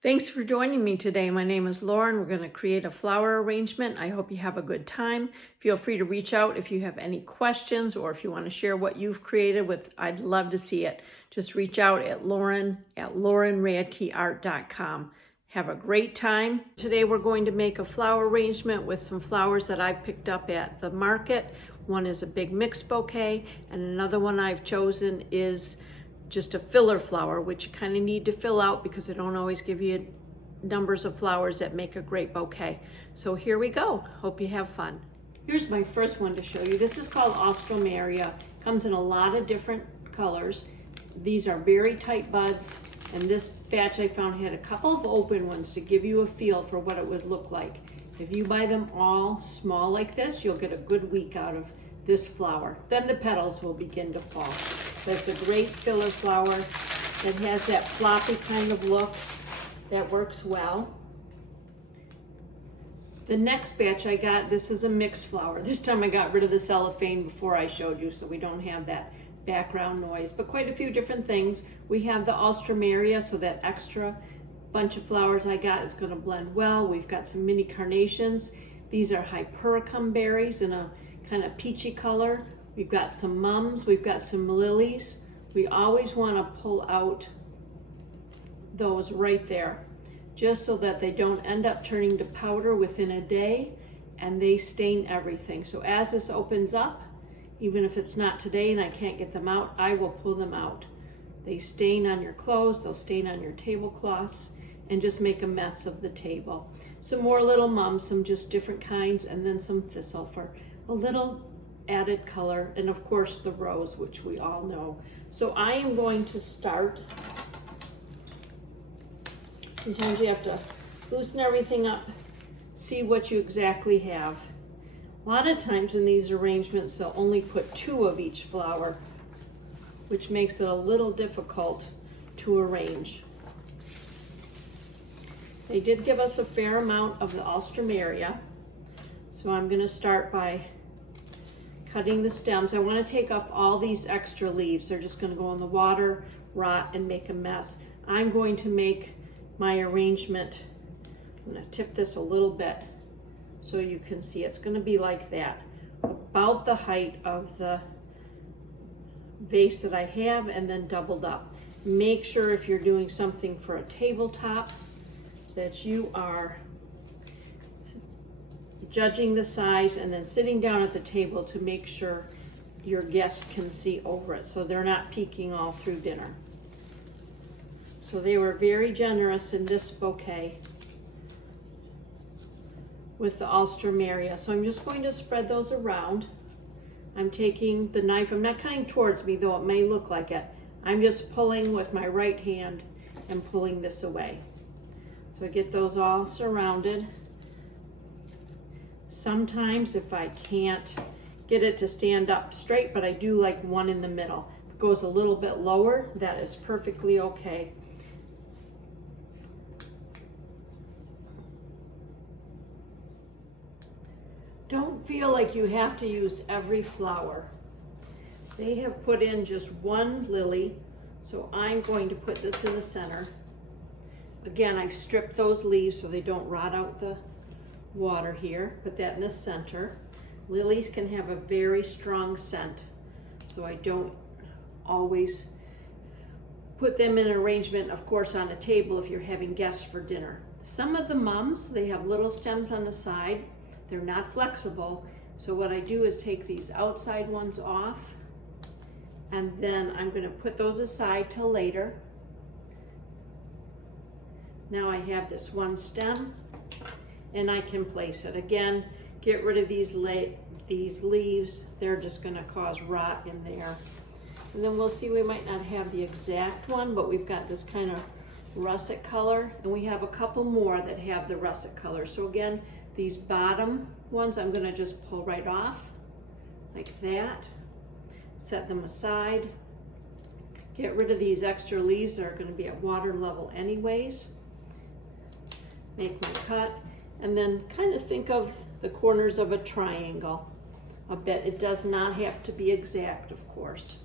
Thanks for joining me today. My name is Lauren. We're going to create a flower arrangement. I hope you have a good time. Feel free to reach out if you have any questions or if you want to share what you've created with. I'd love to see it. Just reach out at lauren@laurenradkeart.com. Have a great time. Today we're going to make a flower arrangement with some flowers that I picked up at the market. One is a big mixed bouquet, and another one I've chosen is just a filler flower, which you kind of need to fill out because they don't always give you numbers of flowers that make a great bouquet. So here we go. Hope you have fun. Here's my first one to show you. This is called Alstomeria. Comes in a lot of different colors. These are very tight buds, and this batch I found had a couple of open ones to give you a feel for what it would look like. If you buy them all small like this, you'll get a good week out of this flower. Then the petals will begin to fall. So it's a great filler flower that has that floppy kind of look that works well. The next batch I got, this is a mixed flower. This time I got rid of the cellophane before I showed you, so we don't have that background noise, but quite a few different things. We have the Alstomeria, so that extra bunch of flowers I got is going to blend well. We've got some mini carnations. These are hypericum berries in a kind of peachy color. We've got some mums, we've got some lilies. We always want to pull out those right there, just so that they don't end up turning to powder within a day and they stain everything. So as this opens up, even if it's not today and I can't get them out, I will pull them out. They stain on your clothes, they'll stain on your tablecloths, and just make a mess of the table. Some more little mums, some just different kinds, and then some thistle for a little added color, and of course the rose, which we all know. So I am going to start. Sometimes you have to loosen everything up, see what you exactly have. A lot of times in these arrangements they'll only put 2 of each flower, which makes it a little difficult to arrange. They did give us a fair amount of the Alstomeria, so I'm going to start by cutting the stems. I want to take off all these extra leaves. They're just going to go in the water, rot, and make a mess. I'm going to make my arrangement. I'm going to tip this a little bit so you can see. It's going to be like that, about the height of the vase that I have, and then doubled up. Make sure if you're doing something for a tabletop that you are judging the size and then sitting down at the table to make sure your guests can see over it so they're not peeking all through dinner. So they were very generous in this bouquet with the Alstomeria. So I'm just going to spread those around. I'm taking the knife, I'm not cutting towards me, though it may look like it. I'm just pulling with my right hand and pulling this away. So I get those all surrounded. Sometimes if I can't get it to stand up straight, but I do like one in the middle. If it goes a little bit lower, that is perfectly okay. Don't feel like you have to use every flower. They have put in just one lily, so I'm going to put this in the center. Again, I've stripped those leaves so they don't rot out the water here. Put that in the center. Lilies can have a very strong scent, so I don't always put them in an arrangement, of course, on a table if you're having guests for dinner. Some of the mums, they have little stems on the side. They're not flexible, so what I do is take these outside ones off, and then I'm going to put those aside till later. Now I have this one stem, and I can place it. Again, get rid of these leaves. They're just going to cause rot in there. And then we'll see, we might not have the exact one, but we've got this kind of russet color, and we have a couple more that have the russet color. So again, these bottom ones I'm going to just pull right off like that. Set them aside. Get rid of these extra leaves that are going to be at water level anyways. Make my cut, and then kind of think of the corners of a triangle a bit. It does not have to be exact, of course.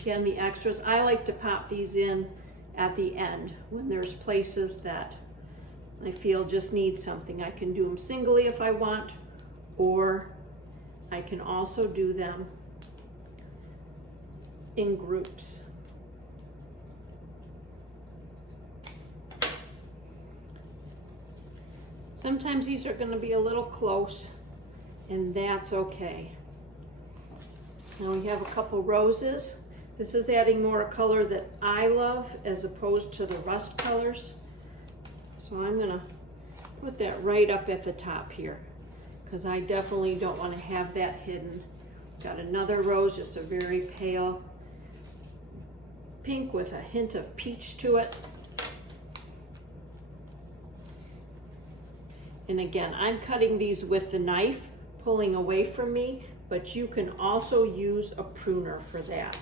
Again, the extras, I like to pop these in at the end when there's places that I feel just need something. I can do them singly if I want, or I can also do them in groups. Sometimes these are going to be a little close, and that's okay. Now we have a couple roses. This is adding more color that I love as opposed to the rust colors. So I'm going to put that right up at the top here, because I definitely don't want to have that hidden. Got another rose, just a very pale pink with a hint of peach to it. And again, I'm cutting these with the knife, pulling away from me, but you can also use a pruner for that.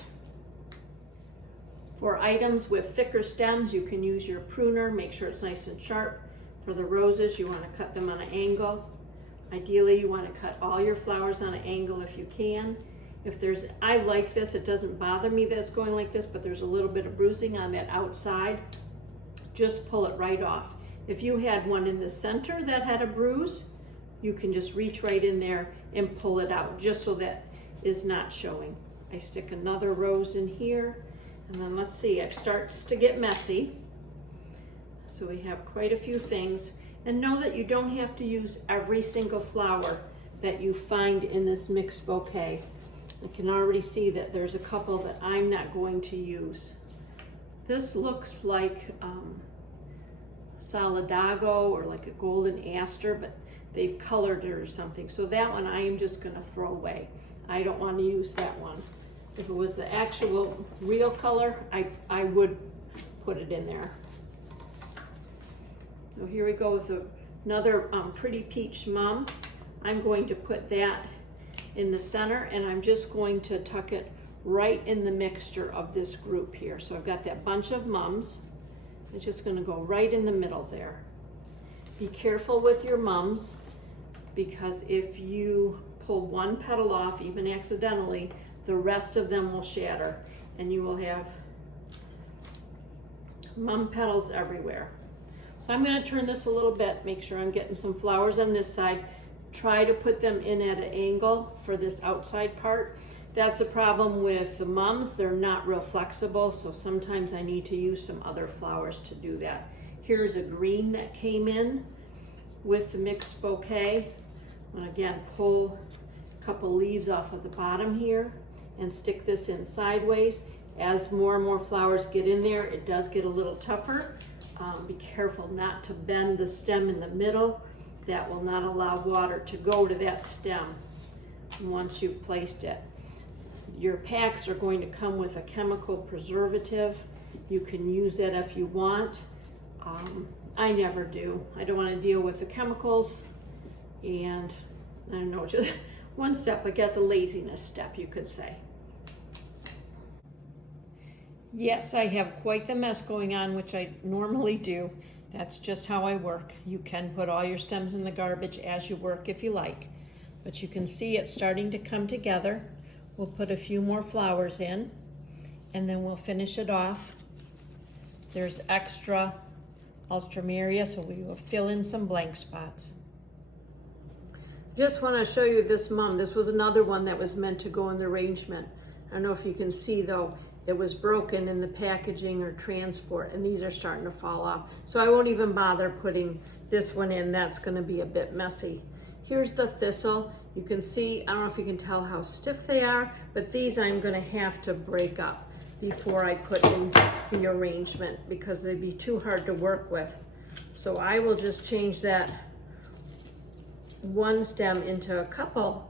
For items with thicker stems, you can use your pruner, make sure it's nice and sharp. For the roses, you want to cut them on an angle. Ideally, you want to cut all your flowers on an angle if you can. If there's, I like this, it doesn't bother me that it's going like this, but there's a little bit of bruising on that outside, just pull it right off. If you had one in the center that had a bruise, you can just reach right in there and pull it out, just so that is not showing. I stick another rose in here, and then let's see, it starts to get messy. So we have quite a few things. And know that you don't have to use every single flower that you find in this mixed bouquet. I can already see that there's a couple that I'm not going to use. This looks like Solidago or like a golden aster, but they've colored it or something. So that one I am just going to throw away. I don't want to use that one. If it was the actual real color, I would put it in there. So here we go with another pretty peach mum. I'm going to put that in the center, and I'm just going to tuck it right in the mixture of this group here. So I've got that bunch of mums. It's just going to go right in the middle there. Be careful with your mums, because if you pull one petal off, even accidentally, the rest of them will shatter, and you will have mum petals everywhere. So I'm going to turn this a little bit, make sure I'm getting some flowers on this side. Try to put them in at an angle for this outside part. That's the problem with the mums, they're not real flexible, so sometimes I need to use some other flowers to do that. Here's a green that came in with the mixed bouquet. And again, pull a couple leaves off of the bottom here and stick this in sideways. As more and more flowers get in there, it does get a little tougher. Be careful not to bend the stem in the middle. That will not allow water to go to that stem once you've placed it. Your packs are going to come with a chemical preservative. You can use that if you want. I never do. I don't want to deal with the chemicals, and I don't know, just one step, I guess a laziness step, you could say. Yes, I have quite the mess going on, which I normally do. That's just how I work. You can put all your stems in the garbage as you work if you like, but you can see it starting to come together. We'll put a few more flowers in, and then we'll finish it off. There's extra Alstomeria, so we will fill in some blank spots. Just want to show you this mum. This was another one that was meant to go in the arrangement. I don't know if you can see though, it was broken in the packaging or transport, and these are starting to fall off. So I won't even bother putting this one in. That's going to be a bit messy. Here's the thistle. You can see, I don't know if you can tell how stiff they are, but these I'm going to have to break up before I put in the arrangement because they'd be too hard to work with. So I will just change that one stem into a couple.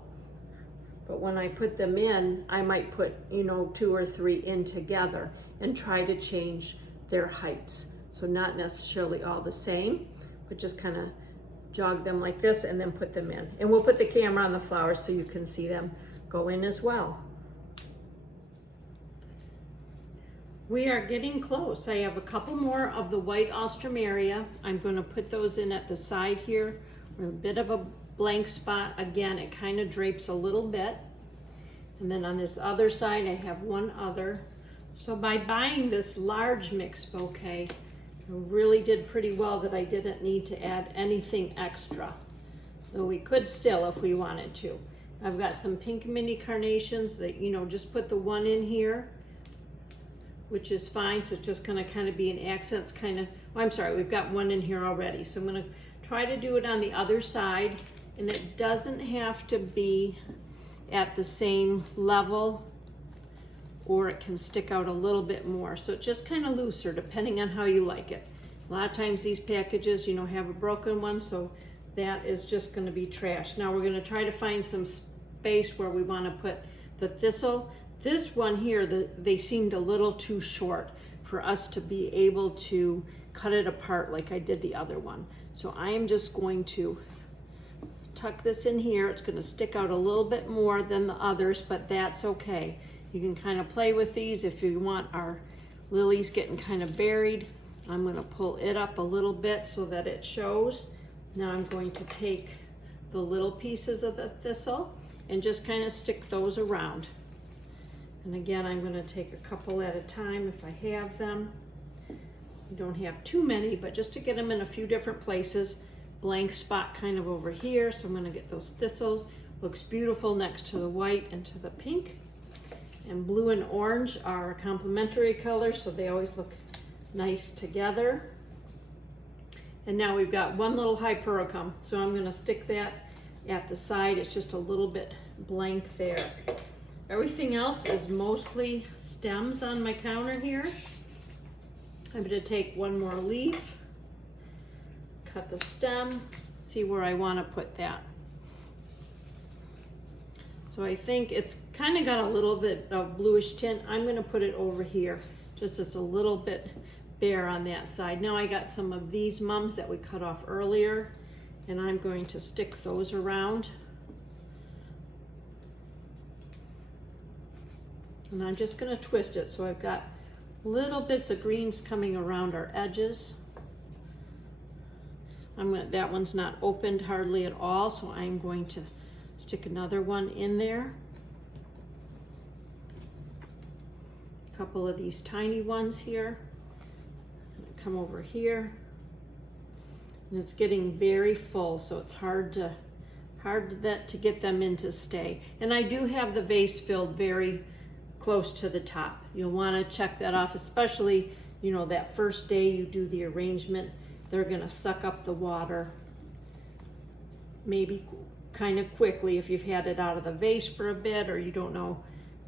But when I put them in, I might put, 2 or 3 in together and try to change their heights. So not necessarily all the same, but just kind of jog them like this and then put them in. And we'll put the camera on the flowers so you can see them go in as well. We are getting close. I have a couple more of the white Alstomeria. I'm going to put those in at the side here. A bit of a blank spot. Again, it kind of drapes a little bit. And then on this other side, I have one other. So by buying this large mix bouquet, I really did pretty well that I didn't need to add anything extra. Though we could still if we wanted to. I've got some pink mini carnations that, you know, just put the one in here, which is fine. So it's just gonna kind of be an accents kind of, oh, I'm sorry, we've got one in here already. So I'm gonna try to do it on the other side, and it doesn't have to be at the same level, or it can stick out a little bit more. So it's just kind of looser depending on how you like it. A lot of times these packages, you know, have a broken one, so that is just gonna be trash. Now we're gonna try to find some space where we wanna put the thistle. This one here, they seemed a little too short for us to be able to cut it apart like I did the other one. So I am just going to tuck this in here. It's gonna stick out a little bit more than the others, but that's okay. You can kind of play with these if you want our lilies getting kind of buried. I'm gonna pull it up a little bit so that it shows. Now I'm going to take the little pieces of the thistle and just kind of stick those around. And again, I'm gonna take a couple at a time if I have them. You don't have too many, but just to get them in a few different places. Blank spot kind of over here, so I'm gonna get those thistles. Looks beautiful next to the white and to the pink. And blue and orange are complementary colors, so they always look nice together. And now we've got one little hypericum, so I'm gonna stick that at the side. It's just a little bit blank there. Everything else is mostly stems on my counter here. I'm gonna take one more leaf, cut the stem, see where I wanna put that. So I think it's kind of got a little bit of bluish tint. I'm gonna put it over here, just it's a little bit bare on that side. Now I got some of these mums that we cut off earlier, and I'm going to stick those around. And I'm just gonna twist it, so I've got little bits of greens coming around our edges. That one's not opened hardly at all, so I'm going to stick another one in there. A couple of these tiny ones here. Come over here. And it's getting very full, so it's hard to get them in to stay. And I do have the vase filled very close to the top. You'll want to check that off, especially, you know, that first day you do the arrangement. They're going to suck up the water maybe kind of quickly if you've had it out of the vase for a bit, or you don't know,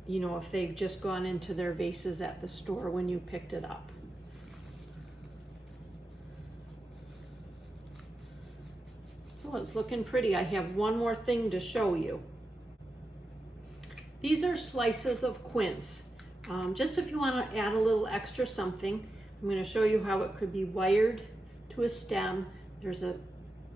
you know, if they've just gone into their vases at the store when you picked it up. Well, it's looking pretty. I have one more thing to show you. These are slices of quince. Just if you want to add a little extra something, I'm going to show you how it could be wired to a stem. There's a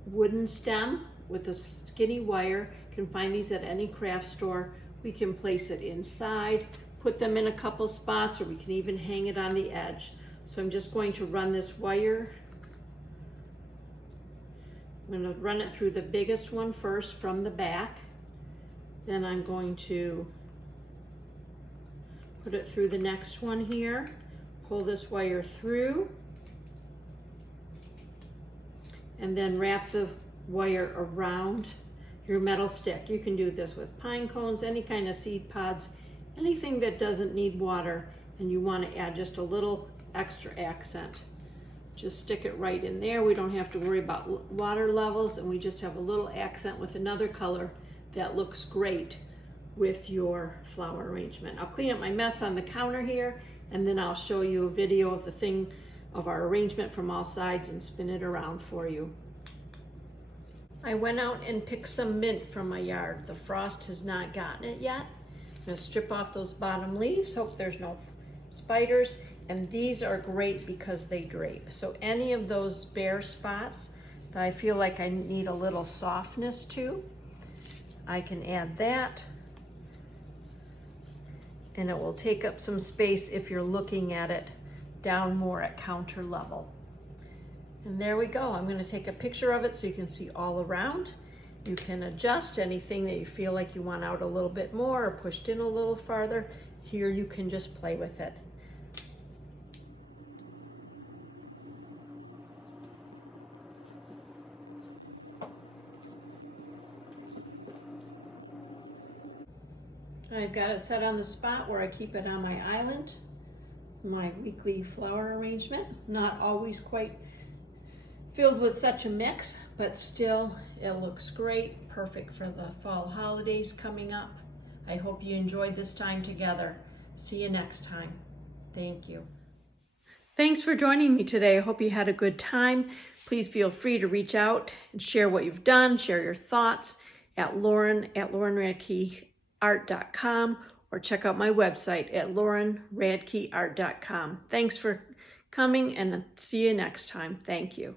wooden stem with a skinny wire. You can find these at any craft store. We can place it inside, put them in a couple spots, or we can even hang it on the edge. So I'm just going to run this wire. I'm going to run it through the biggest one first from the back. Then I'm going to put it through the next one here, pull this wire through, and then wrap the wire around your metal stick. You can do this with pine cones, any kind of seed pods, anything that doesn't need water and you want to add just a little extra accent. Just stick it right in there. We don't have to worry about water levels, and we just have a little accent with another color that looks great with your flower arrangement. I'll clean up my mess on the counter here, and then I'll show you a video of our arrangement from all sides and spin it around for you. I went out and picked some mint from my yard. The frost has not gotten it yet. I'm gonna strip off those bottom leaves, hope there's no spiders, and these are great because they drape. So any of those bare spots that I feel like I need a little softness to, I can add that, and it will take up some space if you're looking at it down more at counter level. And there we go. I'm going to take a picture of it so you can see all around. You can adjust anything that you feel like you want out a little bit more or pushed in a little farther. Here you can just play with it. I've got it set on the spot where I keep it on my island. My weekly flower arrangement. Not always quite filled with such a mix, but still it looks great. Perfect for the fall holidays coming up. I hope you enjoyed this time together. See you next time. Thank you. Thanks for joining me today. I hope you had a good time. Please feel free to reach out and share what you've done, share your thoughts at lauren@laurenradkeart.com or check out my website at laurenradkeart.com. Thanks for coming and see you next time. Thank you.